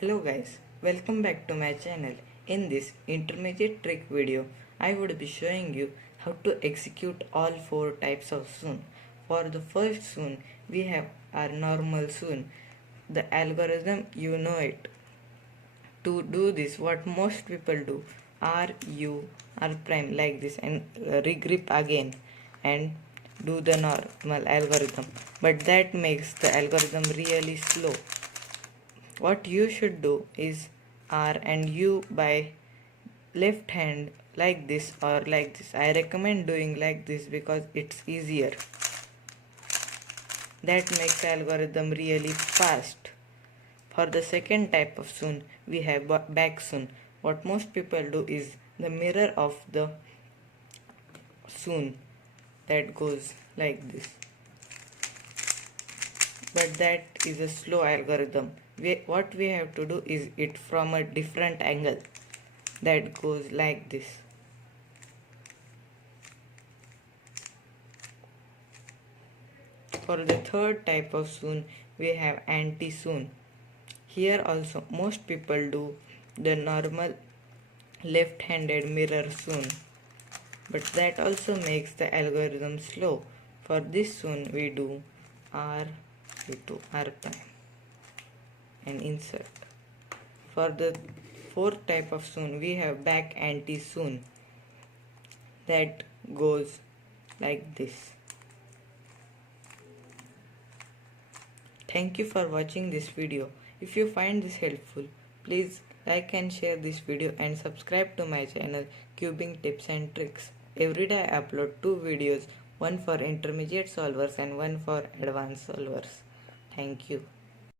Hello guys, welcome back to my channel. In this intermediate trick video, I would be showing you how to execute all 4 types of Sune. For the first Sune, we have our normal Sune. The algorithm, you know it. To do this, what most people do, R, U, R prime like this and regrip again and do the normal algorithm. But that makes the algorithm really slow. What you should do is R and U by left hand like this or like this. I recommend doing like this because it's easier. That makes the algorithm really fast. For the second type of Sune, we have Backsons. What most people do is the mirror of the Sune that goes like this. But that is a slow algorithm. What we have to do is it from a different angle that goes like this. For the third type of Sune, we have Anti-Sune. Here also most people do the normal left-handed mirror Sune, but that also makes the algorithm slow. For this Sune we do R to R prime and insert. For the fourth type of Sune, we have back Anti-Sune that goes like this. Thank you for watching this video. If you find this helpful, please like and share this video and subscribe to my channel Cubing Tips and Tricks. Every day I upload 2 videos, one for intermediate solvers and one for advanced solvers. Thank you.